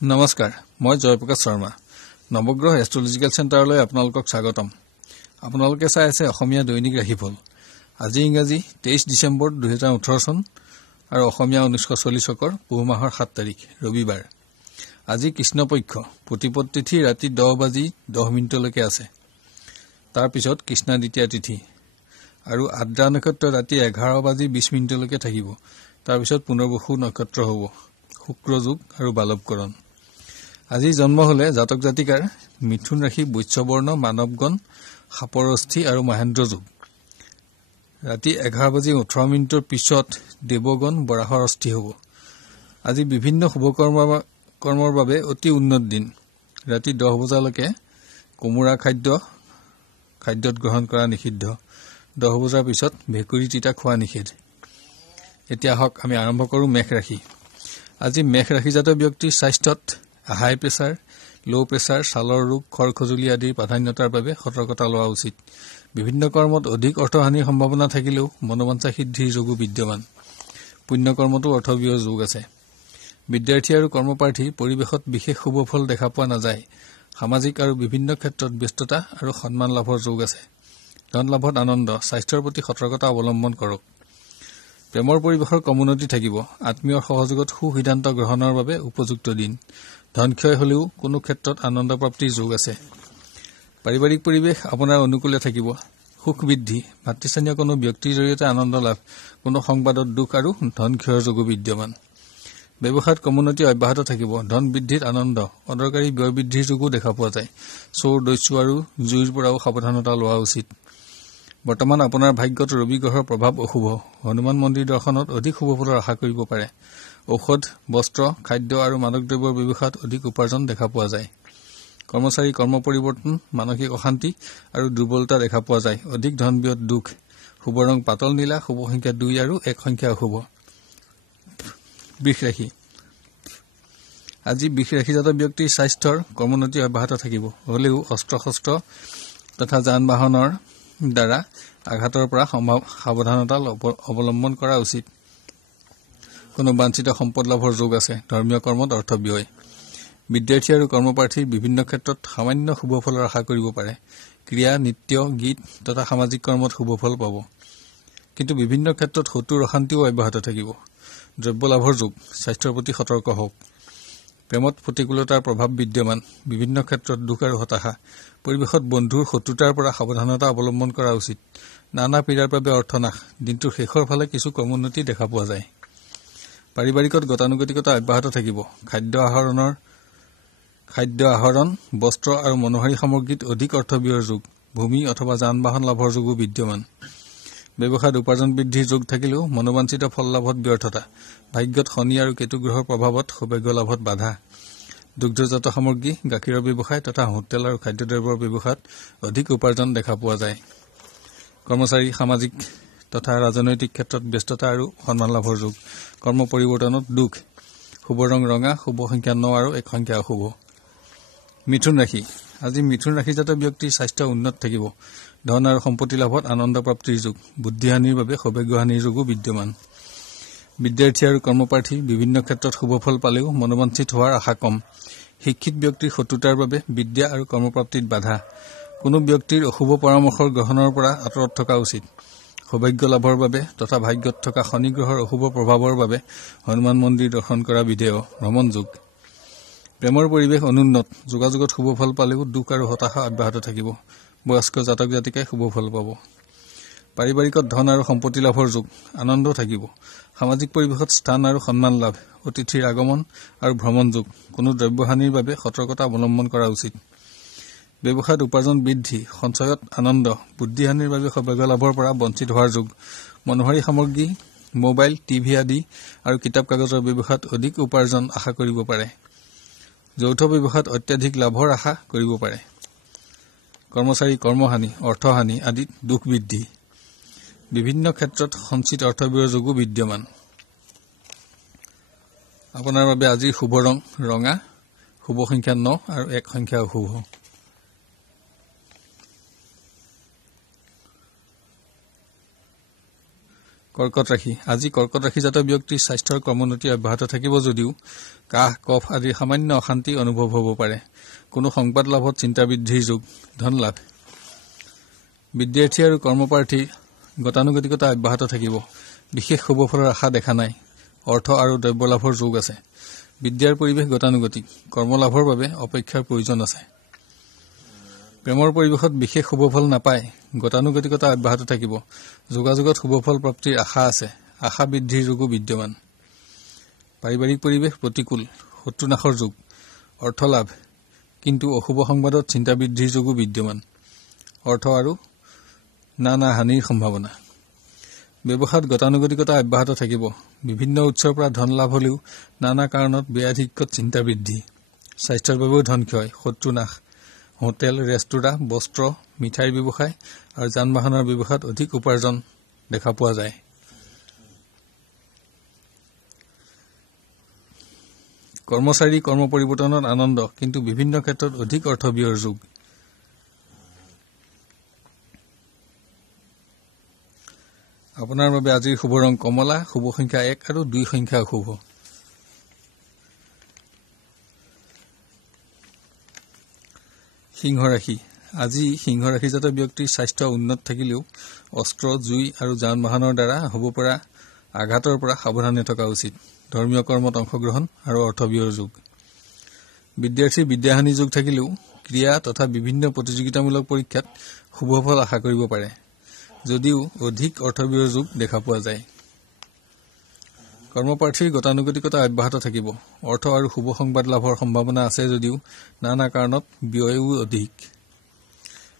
নমস্কাৰ মই জয়প্ৰকাশ শৰ্মা নৱগ্ৰহ এষ্ট্ৰলজিকেল চেণ্টাৰলৈ আপোনালোকক স্বাগতম আপোনালোকে চাই আছে অসমীয়া দৈনিক ৰাশিফল আজি ইংৰাজী 23 ডিচেম্বৰ 2018 চন আৰু অসমীয়া 1940 চকৰ পুহ মাহৰ 7 তাৰিখ ৰবিবাৰ আজি কৃষ্ণপক্ষ প্ৰতিপদ তিথি ৰাতি 10:10 লৈকে আছে তাৰ পিছত কৃষ্ণা দ্বিতীয়া তিথি আৰু আদ্ৰা নক্ষত্ৰ ৰাতি 11:20 লৈকে থাকিব তাৰ পিছত পুনৰ্বসু নক্ষত্ৰ হ'ব শুক্ৰ যোগ আৰু বালৱকৰণ আজি জন্ম হলে জাতক জাতিকাৰ মিথুন ৰাশি বৈশ্যবৰ্ণ মানৱগণ সাপৰস্থি আৰু মহেন্দ্ৰ যোগ ৰাতি 11:18 পিছত দেৱগণ বৰাহৰ অস্থি হ'ব আজি বিভিন্ন শুভ কৰ্মৰ বাবে অতি উন্নত দিন ৰাতি 10 বজালৈকে কোমোৰা খাদ্যত গ্ৰহণ কৰা নিষিদ্ধ 10 বজাৰ পিছত ভেকুৰী তিতা খোৱা নিষেধ এতিয়া হক আমি আৰম্ভ কৰো মেষ ৰাশি আজি মেষ ৰাশিজাত ব্যক্তিৰ স্বাস্থ্যত হাই প্ৰেছাৰ লো প্ৰেছাৰ ছালৰ ৰোগ খৰখজুলি আদিৰ প্ৰাধান্যতাৰ বাবে সতৰ্কতা লোৱা উচিত বিভিন্ন কৰ্মত অধিক অৰ্থহানিৰ সম্ভাৱনা থাকিলেও মনোবাঞ্ছা সিদ্ধিৰ যোগো বিদ্যমান পুণ্য কৰ্মতো অৰ্থব্যয়ৰ যোগ আছে বিদ্যাৰ্থী আৰু কৰ্মপ্ৰাৰ্থী পৰিৱেশত বিশেষ শুভফল দেখা পোৱা নাযায় সামাজিক আৰু বিভিন্ন ক্ষেত্ৰত ব্যস্ততা আৰু সন্মান লাভৰ যোগ আছে ধন লাভত আনন্দ স্বাস্থ্যৰ প্ৰতি সতৰ্কতা অৱলম্বন কৰক প্ৰেমৰ পৰিৱেশৰ কমুনতি থাকিব আত্মীয়ৰ সহযোগত সুসিদ্ধান্ত গ্ৰহণৰ বাবে উপযুক্ত দিন ধনক্ষয় হলেও কোনো ক্ষেত্ৰত আনন্দ প্ৰাপ্তিৰ যোগ আছে পাৰিবাৰিক পৰিৱেশ আপোনাৰ অনুকূলে থাকিব সুখ বৃদ্ধি ভাতৃস্থানীয় কোনো ব্যক্তিৰ জৰিয়তে আনন্দ লাভ কোনো সংবাদত দুখ আৰু ধনক্ষয়ৰ যোগ বিদ্যমান ব্যৱসায়ত কমুনতি অব্যাহত থাকিব ধন বৃদ্ধিত আনন্দ অদৰকাৰী ব্যয় বৃদ্ধিৰ যোগো দেখা পোৱা যায় চোৰ দস্যু আৰু জুইৰ পৰাও সাৱধানতা লোৱা উচিত বৰ্তমান আপোনাৰ ভাগ্যত ৰবি গ্ৰহৰ প্ৰভাৱ অশুভ হনুমান মন্দিৰ দৰ্শনত অধিক শুভফলৰ আশা কৰিব পাৰে ঔষধ বস্ত্ৰ খাদ্য আৰু মাদক দ্ৰব্যৰ ব্যৱসায়ত অধিক উপাৰ্জন দেখা পোৱা যায় কৰ্মচাৰী কৰ্ম পৰিৱৰ্তন মানসিক অশান্তি আৰু দুৰ্বলতা দেখা পোৱা যায় অধিক ধন ব্যয়ত দুখ শুভ ৰং পাতল নীলা শুভ সংখ্যা 2 আৰু 1 সংখ্যা অশুভ বৃষ ৰাশি আজি বৃষ ৰাশিজাত ব্যক্তিৰ স্বাস্থ্যৰ কৰ্মোন্নতি অব্যাহত থাকিব হলেও অস্ত্ৰ শস্ত্ৰ তথা যান বাহনৰ দ্বাৰা আঘাতৰ পৰা সাৱধানতা অৱলম্বন কৰা উচিত কোনো বাঞ্ছিত সম্পদ লাভৰ যোগ আছে ধৰ্মীয় কৰ্মত অৰ্থব্যয় বিদ্যাৰ্থী আৰু কৰ্মপ্ৰাৰ্থীৰ বিভিন্ন ক্ষেত্ৰত সামান্য শুভফলৰ আশা কৰিব পাৰে ক্ৰিয়া নৃত্য গীত তথা সামাজিক কৰ্মত শুভফল পাব কিন্তু বিভিন্ন ক্ষেত্ৰত শত্ৰুৰ অশান্তিও অব্যাহত থাকিব দ্ৰব্য লাভৰ যোগ স্বাস্থ্যৰ প্ৰতি সতৰ্ক হওক প্ৰেমত প্ৰতিকূলতাৰ প্ৰভাৱ বিদ্যমান বিভিন্ন ক্ষেত্ৰত দুখ আৰু হতাশা পৰিৱেশত বন্ধুৰ শত্ৰুতাৰ পৰা সাৱধানতা অৱলম্বন কৰা উচিত নানা পীড়াৰ বাবে অৰ্থনাশ দিনটোৰ শেষৰ ফালে কিছু কৰ্মোন্নতি দেখা পোৱা যায় পাৰিবাৰিকত গতানুগতিকতা অব্যাহত থাকিব খাদ্য আহৰণ বস্ত্ৰ আৰু মনোহাৰী সামগ্ৰীত অধিক অৰ্থব্যয়ৰ যোগ ভূমি অথবা যান বাহন লাভৰ যোগো বিদ্যমান ব্যৱসায়ত উপাৰ্জন বৃদ্ধিৰ যোগ থাকিলেও মনোবাঞ্ছিত ফল লাভত ব্যৰ্থতা ভাগ্যত শনি আৰু কেতু গ্ৰহৰ প্ৰভাৱত সৌভাগ্য লাভত বাধা দুগ্ধজাত সামগ্ৰী গাখীৰৰ ব্যৱসায় তথা হোটেল আৰু খাদ্যদ্ৰব্যৰ ব্যৱসায়ত অধিক উপাৰ্জন দেখা পোৱা যায় কৰ্মচাৰী সামাজিক তথা ৰাজনৈতিক ক্ষেত্ৰত ব্যস্ততা আৰু সন্মান লাভৰ যোগ কৰ্ম পৰিৱৰ্তনত দুখ শুভ ৰং ৰঙা শুভ সংখ্যা 9 আৰু 1 সংখ্যা অশুভ মিথুন ৰাশি আজি মিথুন ৰাশিজাত ব্যক্তিৰ স্বাস্থ্য উন্নত থাকিব ধন আৰু সম্পত্তি লাভত আনন্দ প্ৰাপ্তিৰ যোগ বুদ্ধিহানিৰ বাবে সৌভাগ্যহানিৰ যোগো বিদ্যমান বিদ্যাৰ্থী আৰু কৰ্মপ্ৰাৰ্থী বিভিন্ন ক্ষেত্ৰত শুভফল পালেও মনোবাঞ্ছিত হোৱাৰ আশা কম শিক্ষিত ব্যক্তিৰ শত্ৰুতাৰ বাবে বিদ্যা আৰু কৰ্মপ্ৰাপ্তিত বাধা কোনো ব্যক্তিৰ অশুভ পৰামৰ্শৰ গ্ৰহণৰ পৰা আঁতৰত থকা উচিত সৌভাগ্য লাভৰ বাবে তথা ভাগ্যত থকা শনি গ্ৰহৰ অশুভ প্ৰভাৱৰ বাবে হনুমান মন্দিৰ দৰ্শন কৰা বিধেয় ভ্ৰমণ যোগ প্ৰেমৰ পৰিৱেশ অনুন্নত যোগাযোগত শুভফল পালেও দুখ আৰু হতাশা অব্যাহত থাকিব বয়স্ক জাতক জাতিকাই শুভফল পাব পাৰিবাৰিকত ধন আৰু সম্পত্তি লাভৰ যোগ আনন্দ থাকিব সামাজিক পৰিৱেশত স্থান আৰু সন্মান লাভ অতিথিৰ আগমন আৰু ভ্ৰমণ যোগ কোনো দ্ৰব্যহানিৰ বাবে সতৰ্কতা অৱলম্বন কৰা উচিত ব্যৱসায়ত উপাৰ্জন বৃদ্ধি সঞ্চয়ত আনন্দ বুদ্ধিহানিৰ বাবে সৌভাগ্য লাভৰ পৰা বঞ্চিত হোৱাৰ যোগ মনোহাৰী সামগ্ৰী মোবাইল টিভি আদি আৰু কিতাপ কাগজৰ ব্যৱসায়ত অধিক উপাৰ্জন আশা কৰিব পাৰে যৌথ ব্যৱসায়ত অত্যাধিক লাভৰ আশা কৰিব পাৰে কৰ্মচাৰী কৰ্মহানি অৰ্থহানি আদিত দুখ বৃদ্ধি বিভিন্ন ক্ষেত্ৰত সঞ্চিত অৰ্থব্যয়ৰ যোগো বিদ্যমান আপোনাৰ বাবে আজিৰ শুভ ৰং ৰঙা শুভ সংখ্যা 9 আৰু 1 সংখ্যা অশুভ কৰ্কট ৰাশি আজি কৰ্কট ৰাশিজাত ব্যক্তিৰ স্বাস্থ্যৰ ক্ৰমোন্নতি অব্যাহত থাকিব যদিও কাহ কফ আদি সামান্য অশান্তি অনুভৱ হ'ব পাৰে। কোনো সংবাদ লাভত চিন্তা বৃদ্ধিৰ যোগ, ধন লাভ। বিদ্যাৰ্থী আৰু কৰ্মপ্ৰাৰ্থীৰ গতানুগতিকতা অব্যাহত থাকিব। বিশেষ শুভ ফলৰ আশা দেখা নাই। অৰ্থ আৰু দ্ৰব্য লাভৰ যোগ আছে। বিদ্যাৰ পৰিৱেশ গতানুগতিক, কৰ্মলাভৰ বাবে অপেক্ষাৰ প্ৰয়োজন আছে। প্ৰেমৰ পৰিৱেশত বিশেষ শুভফল নাপায়। গতানুগতিকতা অব্যাহত থাকিব। যোগাযোগত শুভফল প্ৰাপ্তিৰ আশা আছে। আশা বৃদ্ধিৰ যোগো বিদ্যমান। পাৰিবাৰিক পৰিৱেশ প্ৰতিকূল, শত্ৰুনাশৰ যোগ। অৰ্থ লাভ, কিন্তু অশুভ সংবাদত চিন্তা বৃদ্ধিৰ যোগো বিদ্যমান। অৰ্থ আৰু নানা হানিৰ সম্ভাৱনা। ব্যৱসায়ত গতানুগতিকতা অব্যাহত থাকিব। বিভিন্ন উৎসৰ পৰা ধন লাভ হলেও নানা কাৰণত ব্যয়াধিক্যত চিন্তা বৃদ্ধি। স্বাস্থ্যৰ বাবেও ধন ক্ষয়, শত্ৰুনাশ। হোটেল, ৰেস্তোৰাঁ, বস্ত্ৰ, মিঠাইৰ ব্যৱসায় আৰু যান বাহনৰ ব্যৱসায়ত অধিক উপাৰ্জন দেখা পোৱা যায়। কৰ্মচাৰী কৰ্ম পৰিৱৰ্তনত আনন্দ, কিন্তু বিভিন্ন ক্ষেত্ৰত অধিক অৰ্থ ব্যয়ৰ যোগ। আপোনাৰ বাবে আজিৰ শুভ ৰং কমলা, শুভ সংখ্যা 1 আৰু 2 সংখ্যা অশুভ। সিংহ ৰাশি আজি সিংহ ৰাশিজাত ব্যক্তিৰ স্বাস্থ্য উন্নত থাকিলেও অস্ত্ৰ, জুই আৰু যান বাহনৰ দ্বাৰা হ'ব পৰা আঘাতৰ পৰা সাৱধানে থকা উচিত। ধৰ্মীয় কৰ্মত অংশগ্ৰহণ আৰু অৰ্থ ব্যয়ৰ যোগ। বিদ্যাৰ্থীৰ বিদ্যাহানি যোগ থাকিলেও ক্ৰীড়া তথা বিভিন্ন প্ৰতিযোগিতামূলক পৰীক্ষাত শুভফল আশা কৰিব পাৰে, যদিও অধিক অৰ্থ ব্যয়ৰ যোগ দেখা পোৱা যায়। কৰ্মপ্ৰাৰ্থীৰ গতানুগতিকতা অব্যাহত থাকিব। অৰ্থ আৰু শুভ সংবাদ লাভৰ সম্ভাৱনা আছে যদিও নানা কাৰণত ব্যয়ও অধিক।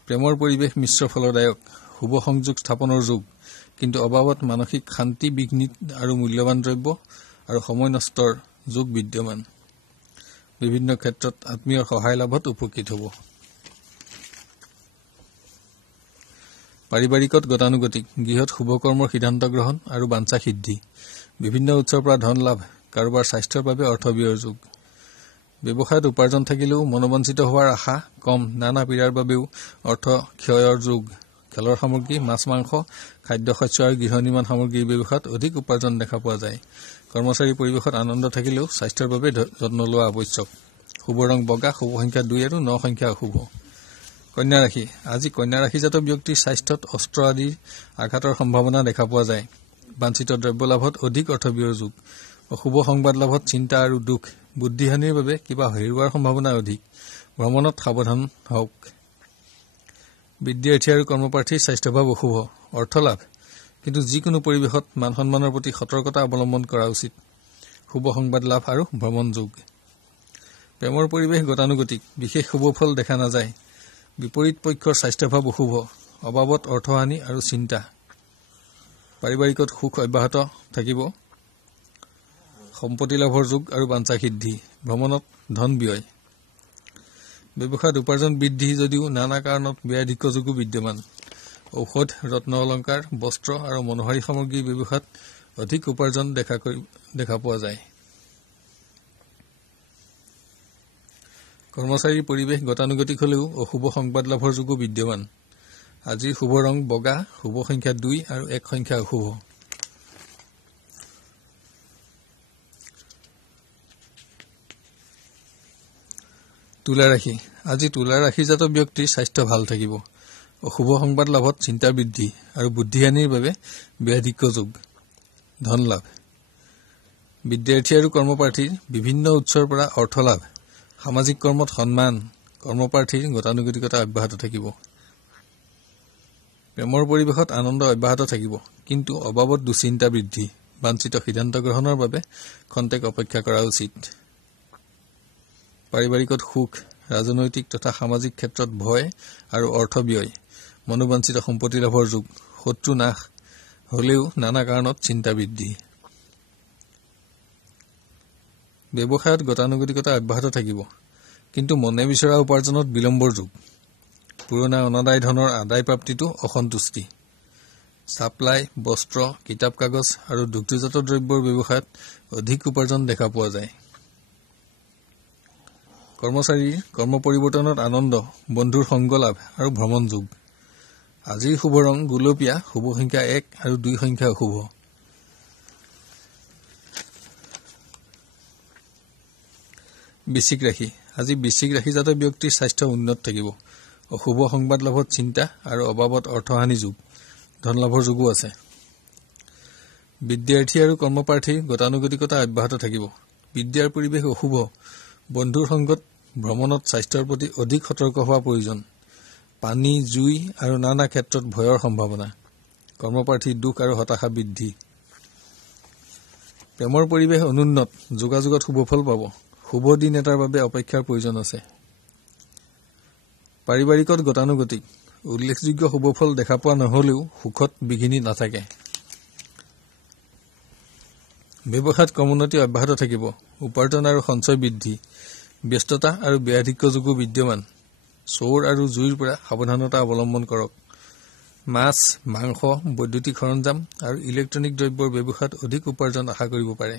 প্ৰেমৰ পৰিৱেশ মিশ্ৰ ফলদায়ক, শুভ সংযোগ স্থাপনৰ যোগ, কিন্তু অবাবত মানসিক শান্তি বিঘ্নিত আৰু মূল্যৱান দ্ৰব্য আৰু সময় নষ্টৰ যোগ বিদ্যমান। বিভিন্ন ক্ষেত্ৰত আত্মীয়ৰ সহায় লাভত উপকৃত হ'ব। পাৰিবাৰিকত গতানুগতিক, গৃহত শুভকৰ্মৰ সিদ্ধান্ত গ্ৰহণ আৰু বাঞ্ছা সিদ্ধি। বিভিন্ন উৎসৰ পৰা ধন লাভ, কাৰোবাৰ স্বাস্থ্যৰ বাবে অৰ্থ ব্যয়ৰ যোগ। ব্যৱসায়ত উপাৰ্জন থাকিলেও মনোবাঞ্ছিত হোৱাৰ আশা কম, নানা পীড়াৰ বাবেও অৰ্থ ক্ষয়ৰ যোগ। খেলৰ সামগ্ৰী, মাছ মাংস, খাদ্যশস্য আৰু গৃহ নিৰ্মাণ সামগ্ৰীৰ ব্যৱসায়ত অধিক উপাৰ্জন দেখা পোৱা যায়। কৰ্মচাৰী পৰিৱেশত আনন্দ থাকিলেও স্বাস্থ্যৰ বাবে যত্ন লোৱা আৱশ্যক। শুভ ৰং বগা, শুভ সংখ্যা 2 আৰু 9 সংখ্যা অশুভ। কন্যা ৰাশি আজি কন্যা ৰাশিজাত ব্যক্তিৰ স্বাস্থ্যত অস্ত্ৰ আদিৰ আঘাতৰ সম্ভাৱনা দেখা পোৱা যায়। বাঞ্ছিত দ্ৰব্য লাভত অধিক অৰ্থ ব্যয়ৰ যোগ। অশুভ সংবাদ লাভত চিন্তা আৰু দুখ। বুদ্ধিহানিৰ বাবে কিবা হেৰুৱাৰ সম্ভাৱনা অধিক। ভ্ৰমণত সাৱধান হওক। বিদ্যাৰ্থী আৰু কৰ্মপ্ৰাৰ্থীৰ স্বাস্থ্যভাৱ অশুভ। অৰ্থ লাভ, কিন্তু যিকোনো পৰিৱেশত মান সন্মানৰ প্ৰতি সতৰ্কতা অৱলম্বন কৰা উচিত। শুভ সংবাদ লাভ আৰু ভ্ৰমণ যোগ। প্ৰেমৰ পৰিৱেশ গতানুগতিক, বিশেষ শুভফল দেখা নাযায়। বিপৰীত পক্ষৰ স্বাস্থ্যভাৱ অশুভ, অবাবত অৰ্থহানি আৰু চিন্তা। পাৰিবাৰিকত সুখ অব্যাহত থাকিব। সম্পত্তি লাভৰ যোগ আৰু বাঞ্ছা সিদ্ধি। ভ্ৰমণত ধন ব্যয়। ব্যৱসায়ত উপাৰ্জন বৃদ্ধি যদিও নানা কাৰণত ব্যয়াধিক্য যোগো বিদ্যমান। ঔষধ, ৰত্ন অলংকাৰ, বস্ত্ৰ আৰু মনোহাৰী সামগ্ৰীৰ ব্যৱসায়ত অধিক উপাৰ্জন দেখা পোৱা যায়। কৰ্মচাৰীৰ পৰিৱেশ গতানুগতিক হলেও অশুভ সংবাদ লাভৰ যোগো বিদ্যমান। আজিৰ শুভ ৰং বগা, শুভ সংখ্যা 2 আৰু 1 সংখ্যা অশুভ। তুলা ৰাশি আজি তুলা ৰাশিজাত ব্যক্তিৰ স্বাস্থ্য ভাল থাকিব। অশুভ সংবাদ লাভত চিন্তা বৃদ্ধি আৰু বুদ্ধিহানিৰ বাবে ব্যয়াধিক্য যোগ। ধন লাভ। বিদ্যাৰ্থী আৰু কৰ্মপ্ৰাৰ্থীৰ বিভিন্ন উৎসৰ পৰা অৰ্থ লাভ। সামাজিক কৰ্মত সন্মান। কৰ্মপ্ৰাৰ্থীৰ গতানুগতিকতা অব্যাহত থাকিব। প্ৰেমৰ পৰিৱেশত আনন্দ অব্যাহত থাকিব, কিন্তু অবাবত দুশ্চিন্তা বৃদ্ধি। বাঞ্ছিত সিদ্ধান্ত গ্ৰহণৰ বাবে খন্তেক অপেক্ষা কৰা উচিত। পাৰিবাৰিকত সুখ, ৰাজনৈতিক তথা সামাজিক ক্ষেত্ৰত ভয় আৰু অৰ্থ ব্যয়। মনোবাঞ্ছিত সম্পত্তি লাভৰ যোগ। শত্ৰু নাশ হলেও নানা কাৰণত চিন্তা বৃদ্ধি। ব্যৱসায়ত গতানুগতিকতা অব্যাহত থাকিব, কিন্তু মনে বিচৰা উপাৰ্জনত বিলম্বৰ যোগ। পুৰণা অনাদায় ধনৰ আদায় প্ৰাপ্তিটো অসন্তুষ্টি। ছাপ্লাই, বস্ত্ৰ, কিতাপ কাগজ আৰু দুগ্ধজাত দ্ৰব্যৰ ব্যৱসায়ত অধিক উপাৰ্জন দেখা পোৱা যায়। কৰ্মচাৰীৰ কৰ্ম পৰিৱৰ্তনত আনন্দ, বন্ধুৰ সংগ লাভ আৰু ভ্ৰমণ যোগ। আজিৰ শুভ ৰং গুলপীয়া, শুভ সংখ্যা 1 আৰু 2 সংখ্যা অশুভ। বৃশ্চিক ৰাশি আজি বৃশ্চিক ৰাশিজাত ব্যক্তিৰ স্বাস্থ্য উন্নত থাকিব। অশুভ সংবাদ লাভত চিন্তা আৰু অবাবত অৰ্থহানি যোগ, ধন লাভৰ যোগো আছে। বিদ্যাৰ্থী আৰু কৰ্মপ্ৰাৰ্থীৰ গতানুগতিকতা অব্যাহত থাকিব। বিদ্যাৰ পৰিৱেশ অশুভ। বন্ধুৰ সংগত ভ্ৰমণত স্বাস্থ্যৰ প্ৰতি অধিক সতৰ্ক হোৱা প্ৰয়োজন। পানী, জুই আৰু নানা ক্ষেত্ৰত ভয়ৰ সম্ভাৱনা। কৰ্মপ্ৰাৰ্থীৰ দুখ আৰু হতাশা বৃদ্ধি। প্ৰেমৰ পৰিৱেশ অনুন্নত। যোগাযোগত শুভফল পাব। শুভ দিন এটাৰ বাবে অপেক্ষাৰ প্ৰয়োজন আছে। পাৰিবাৰিকত গতানুগতিক। উল্লেখযোগ্য শুভফল দেখা পোৱা নহলেও সুখত বিঘিনি নাথাকে। ব্যৱসায়ত ক্ৰমোন্নতি অব্যাহত থাকিব। উপাৰ্জন আৰু সঞ্চয় বৃদ্ধি। ব্যস্ততা আৰু ব্যাধিক্য যোগো বিদ্যমান। চোৰ আৰু জুইৰ পৰা সাৱধানতা অৱলম্বন কৰক। মাছ, মাংস, বৈদ্যুতিক সৰঞ্জাম আৰু ইলেক্ট্ৰনিক দ্ৰব্যৰ ব্যৱসায়ত অধিক উপাৰ্জন আশা কৰিব পাৰে।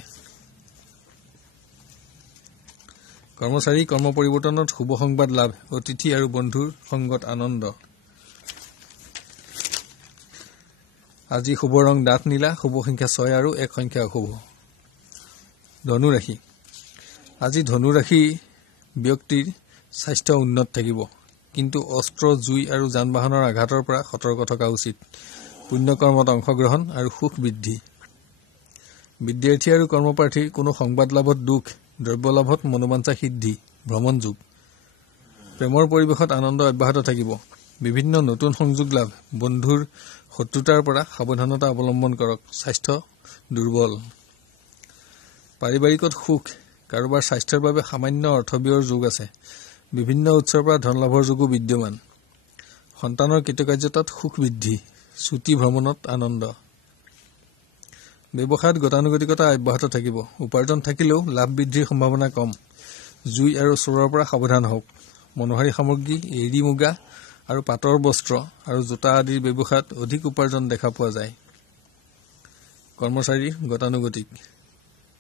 কৰ্মচাৰী কৰ্ম পৰিৱৰ্তনত শুভ সংবাদ লাভ। অতিথি আৰু বন্ধুৰ সংগত আনন্দ। আজি শুভ ৰং ডাঠ নীলা। শুভ সংখ্যা 6 আৰু 1 সংখ্যা অশুভ। ধনু ৰাশি আজি ধনু ৰাশি ব্যক্তিৰ স্বাস্থ্য উন্নত থাকিব, কিন্তু অস্ত্ৰ, জুই আৰু যান বাহনৰ আঘাতৰ পৰা সতৰ্ক থকা উচিত। পুণ্যকৰ্মত অংশগ্ৰহণ আৰু সুখ বৃদ্ধি। বিদ্যাৰ্থী আৰু কৰ্মপ্ৰাৰ্থীৰ কোনো সংবাদ লাভত দুখ, দ্ৰব্য লাভত মনোবাঞ্ছা সিদ্ধি, ভ্ৰমণ যোগ। প্ৰেমৰ পৰিৱেশত আনন্দ অব্যাহত থাকিব। বিভিন্ন নতুন সংযোগ লাভ। বন্ধুৰ শত্ৰুতাৰ পৰা সাৱধানতা অৱলম্বন কৰক। স্বাস্থ্য দুৰ্বল। পাৰিবাৰিকত সুখ। কাৰোবাৰ স্বাস্থ্যৰ বাবে সামান্য অৰ্থব্যয়ৰ যোগ আছে। বিভিন্ন উৎসৰ পৰা ধন লাভৰ যোগো বিদ্যমান। সন্তানৰ কৃতকাৰ্যতাত সুখ বৃদ্ধি। ছুটি ভ্ৰমণত আনন্দ। ব্যৱসায়ত গতানুগতিকতা অব্যাহত থাকিব। উপাৰ্জন থাকিলেও লাভ বৃদ্ধিৰ সম্ভাৱনা কম। জুই আৰু চোৰৰ পৰা সাৱধান হওক। মনোহাৰী সামগ্ৰী, এৰী মুগা আৰু পাটৰ বস্ত্ৰ আৰু জোতা আদিৰ ব্যৱসায়ত অধিক উপাৰ্জন দেখা পোৱা যায়। কৰ্মচাৰীৰ গতানুগতিক।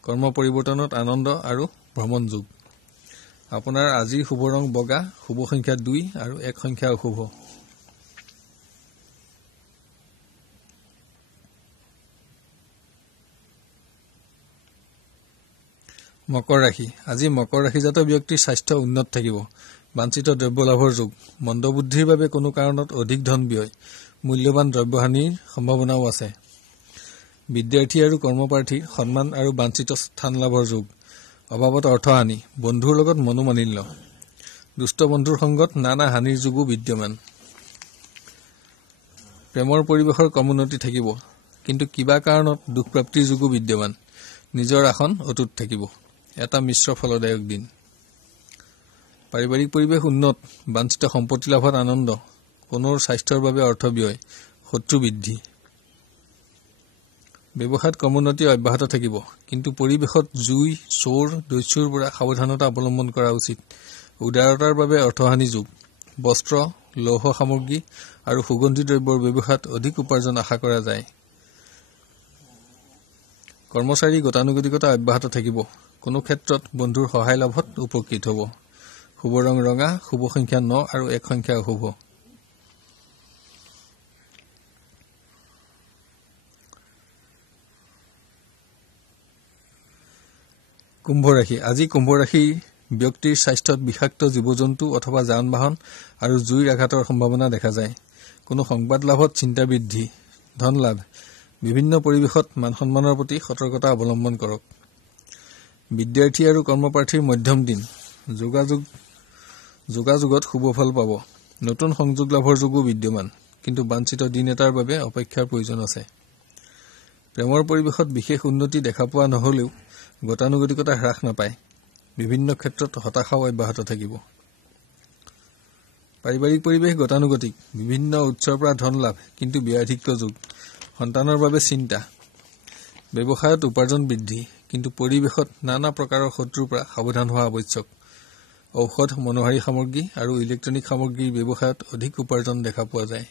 কৰ্ম পৰিৱৰ্তনত আনন্দ আৰু ভ্ৰমণ যোগ। আপোনাৰ আজিৰ শুভ ৰং বগা। শুভ সংখ্যা 2 আৰু 1 সংখ্যা অশুভ। মকৰ ৰাশি আজি মকৰ ৰাশিজাত ব্যক্তিৰ স্বাস্থ্য উন্নত থাকিব। বাঞ্ছিত দ্ৰব্য লাভৰ যোগ। মন্দবুদ্ধিৰ বাবে কোনো কাৰণত অধিক ধন ব্যয়। মূল্যৱান দ্ৰব্যহানিৰ সম্ভাৱনাও আছে। বিদ্যাৰ্থী আৰু কৰ্মপ্ৰাৰ্থীৰ সন্মান আৰু বাঞ্ছিত স্থান লাভৰ যোগ। অবাবত অৰ্থহানি। বন্ধুৰ লগত মনোমালিন্য। দুষ্ট বন্ধুৰ সংগত নানা হানিৰ যোগো বিদ্যমান। প্ৰেমৰ পৰিৱেশৰ ক্ৰমোন্নতি থাকিব, কিন্তু কিবা কাৰণত দুখপ্ৰাপ্তিৰ যোগো বিদ্যমান। নিজৰ আসন অটুট থাকিব। এটা মিশ্ৰ ফলদায়ক দিন। পাৰিবাৰিক পৰিৱেশ উন্নত। বাঞ্ছিত সম্পত্তি লাভত আনন্দ। কোনোৰ স্বাস্থ্যৰ বাবে অৰ্থ ব্যয়। শত্ৰু বৃদ্ধি। ব্যৱসায়ত ক্ৰমোন্নতি অব্যাহত থাকিব, কিন্তু পৰিৱেশত জুই, চোৰ, দস্যুৰ পৰা সাৱধানতা অৱলম্বন কৰা উচিত। উদাৰতাৰ বাবে অৰ্থহানি যোগ। বস্ত্ৰ, লৌহ সামগ্ৰী আৰু সুগন্ধি দ্ৰব্যৰ ব্যৱসায়ত অধিক উপাৰ্জন আশা কৰা যায়। কৰ্মচাৰী গতানুগতিকতা অব্যাহত থাকিব। কোনো ক্ষেত্ৰত বন্ধুৰ সহায় লাভত উপকৃত হ'ব। শুভ ৰং ৰঙা। শুভ সংখ্যা 9 আৰু 1 সংখ্যা অশুভ। কুম্ভ ৰাশি আজি কুম্ভ ৰাশিৰ ব্যক্তিৰ স্বাস্থ্যত বিষাক্ত জীৱ-জন্তু অথবা যান বাহন আৰু জুইৰ আঘাতৰ সম্ভাৱনা দেখা যায়। কোনো সংবাদ লাভত চিন্তা বৃদ্ধি। ধন লাভ। বিভিন্ন পৰিৱেশত মান সন্মানৰ প্ৰতি সতৰ্কতা অৱলম্বন কৰক। বিদ্যাৰ্থী আৰু কৰ্মপ্ৰাৰ্থীৰ মধ্যম দিন। যোগাযোগত শুভফল পাব। নতুন সংযোগ লাভৰ যোগো বিদ্যমান, কিন্তু বাঞ্ছিত দিন এটাৰ বাবে অপেক্ষাৰ প্ৰয়োজন আছে। প্ৰেমৰ পৰিৱেশত বিশেষ উন্নতি দেখা পোৱা নহলেও গতানুগতিকতা হ্ৰাস নাপায়। বিভিন্ন ক্ষেত্ৰত হতাশাও অব্যাহত থাকিব। পাৰিবাৰিক পৰিৱেশ গতানুগতিক। বিভিন্ন উৎসৰ পৰা ধন লাভ, কিন্তু ব্যাধিক্য যোগ। সন্তানৰ বাবে চিন্তা। ব্যৱসায়ত উপাৰ্জন বৃদ্ধি, কিন্তু পৰিৱেশত নানা প্ৰকাৰৰ শত্ৰুৰ পৰা সাৱধান হোৱা আৱশ্যক। ঔষধ, মনোহাৰী সামগ্ৰী আৰু ইলেক্ট্ৰনিক সামগ্ৰীৰ ব্যৱসায়ত অধিক উপাৰ্জন দেখা পোৱা যায়।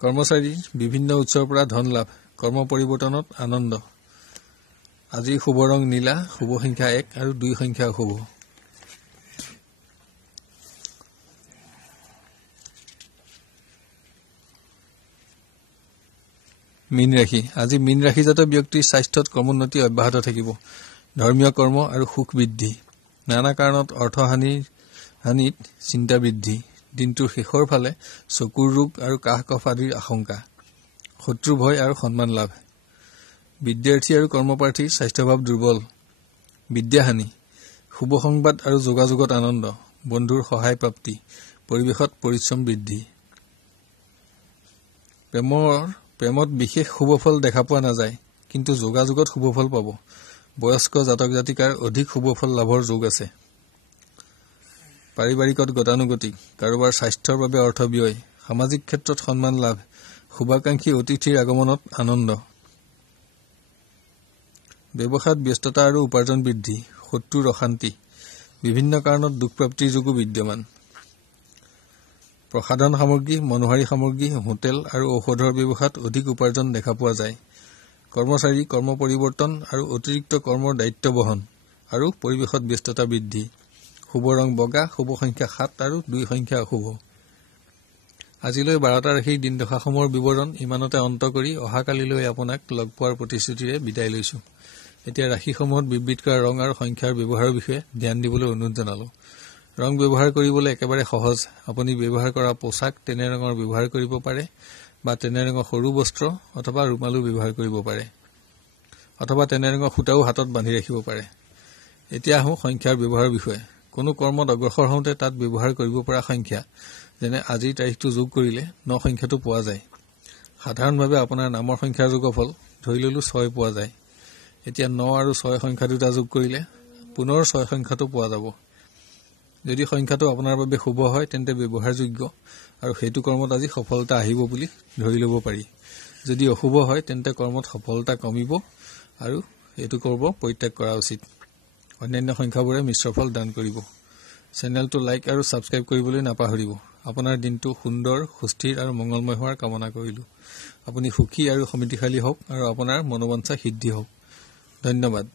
কৰ্মচাৰীৰ বিভিন্ন উৎসৰ পৰা ধন লাভ। কৰ্ম পৰিৱৰ্তনত আনন্দ। আজিৰ শুভ ৰং নীলা। শুভ সংখ্যা 1 আৰু 2 সংখ্যা অশুভ। মীন ৰাশি আজি মীন ৰাশিজাত ব্যক্তিৰ স্বাস্থ্যত ক্ৰমোন্নতি অব্যাহত থাকিব। ধৰ্মীয় কৰ্ম আৰু সুখ বৃদ্ধি। নানা কাৰণত অৰ্থহানিত চিন্তা বৃদ্ধি। দিনটোৰ শেষৰ ফালে চকুৰ ৰোগ আৰু কাহ কফ আদিৰ আশংকা। শত্ৰু ভয় আৰু সন্মান লাভ। বিদ্যাৰ্থী আৰু কৰ্মপ্ৰাৰ্থীৰ স্বাস্থ্যভাৱ দুৰ্বল। বিদ্যাহানি। শুভ সংবাদ আৰু যোগাযোগত আনন্দ। বন্ধুৰ সহায় প্ৰাপ্তি। পৰিৱেশত পৰিশ্ৰম বৃদ্ধি। প্ৰেমত বিশেষ শুভফল দেখা পোৱা নাযায়, কিন্তু যোগাযোগত শুভফল পাব। বয়স্ক জাতক জাতিকাৰ অধিক শুভফল লাভৰ যোগ আছে। পাৰিবাৰিকত গতানুগতিক। কাৰোবাৰ স্বাস্থ্যৰ বাবে অৰ্থ ব্যয়। সামাজিক ক্ষেত্ৰত সন্মান লাভ। শুভাকাংক্ষী অতিথিৰ আগমনত আনন্দ। ব্যৱসায়ত ব্যস্ততা আৰু উপাৰ্জন বৃদ্ধি। শত্ৰুৰ অশান্তি। বিভিন্ন কাৰণত দুখপ্ৰাপ্তিৰ যোগো বিদ্যমান। প্ৰসাধন সামগ্ৰী, মনোহাৰী সামগ্ৰী, হোটেল আৰু ঔষধৰ ব্যৱসায়ত অধিক উপাৰ্জন দেখা পোৱা যায়। কৰ্মচাৰী কৰ্ম পৰিৱৰ্তন আৰু অতিৰিক্ত কৰ্মৰ দায়িত্ব বহন আৰু পৰিৱেশত ব্যস্ততা বৃদ্ধি। শুভ ৰং বগা, শুভ সংখ্যা 7 আৰু 2 সংখ্যা অশুভ। আজিলৈ 12টা ৰাশিৰ দিনদশাসমূহৰ বিৱৰণ ইমানতে অন্ত কৰি অহাকালিলৈ আপোনাক লগ পোৱাৰ প্ৰতিশ্ৰুতিৰে বিদায় লৈছো। এতিয়া ৰাশিসমূহত বিবৃত কৰা ৰং আৰু সংখ্যাৰ ব্যৱহাৰৰ বিষয়ে ধ্যান দিবলৈ অনুৰোধ জনালো। ৰং ব্যৱহাৰ কৰিবলৈ একেবাৰে সহজ। আপুনি ব্যৱহাৰ কৰা পোছাক তেনে ৰঙৰ ব্যৱহাৰ কৰিব পাৰে বা তেনে ৰঙৰ সৰু বস্ত্ৰ অথবা ৰুমালো ব্যৱহাৰ কৰিব পাৰে, অথবা তেনে ৰঙৰ সূতাও হাতত বান্ধি ৰাখিব পাৰে। এতিয়া আহোঁ সংখ্যাৰ ব্যৱহাৰৰ বিষয়ে। কোনো কৰ্মত অগ্ৰসৰ হওঁতে তাত ব্যৱহাৰ কৰিব পৰা সংখ্যা, যেনে আজিৰ তাৰিখটো যোগ কৰিলে 9 সংখ্যাটো পোৱা যায়। সাধাৰণভাৱে আপোনাৰ নামৰ সংখ্যাৰ যোগফল ধৰি ললো 6 পোৱা যায়। এতিয়া 9 আৰু 6 সংখ্যা দুটা যোগ কৰিলে পুনৰ 6 সংখ্যাটো পোৱা যাব। যদি সংখ্যাটো আপোনাৰ বাবে শুভ হয় তেন্তে ব্যৱহাৰযোগ্য আৰু সেইটো কৰ্মত আজি সফলতা আহিব বুলি ধৰি ল'ব পাৰি। যদি অশুভ হয় তেন্তে কৰ্মত সফলতা কমিব আৰু এইটো কৰ্ম পৰিত্যাগ কৰা উচিত। অন্যান্য সংখ্যাবোৰে মিশ্ৰফল দান কৰিব। চেনেলটো লাইক আৰু ছাবস্ক্ৰাইব কৰিবলৈ নাপাহৰিব। আপোনাৰ দিনটো সুন্দৰ, সুস্থিৰ আৰু মংগলময় হোৱাৰ কামনা কৰিলো। আপুনি সুখী আৰু সমৃদ্ধিশালী হওক আৰু আপোনাৰ মনোবাঞ্ছা সিদ্ধি হওক। ধন্যবাদ।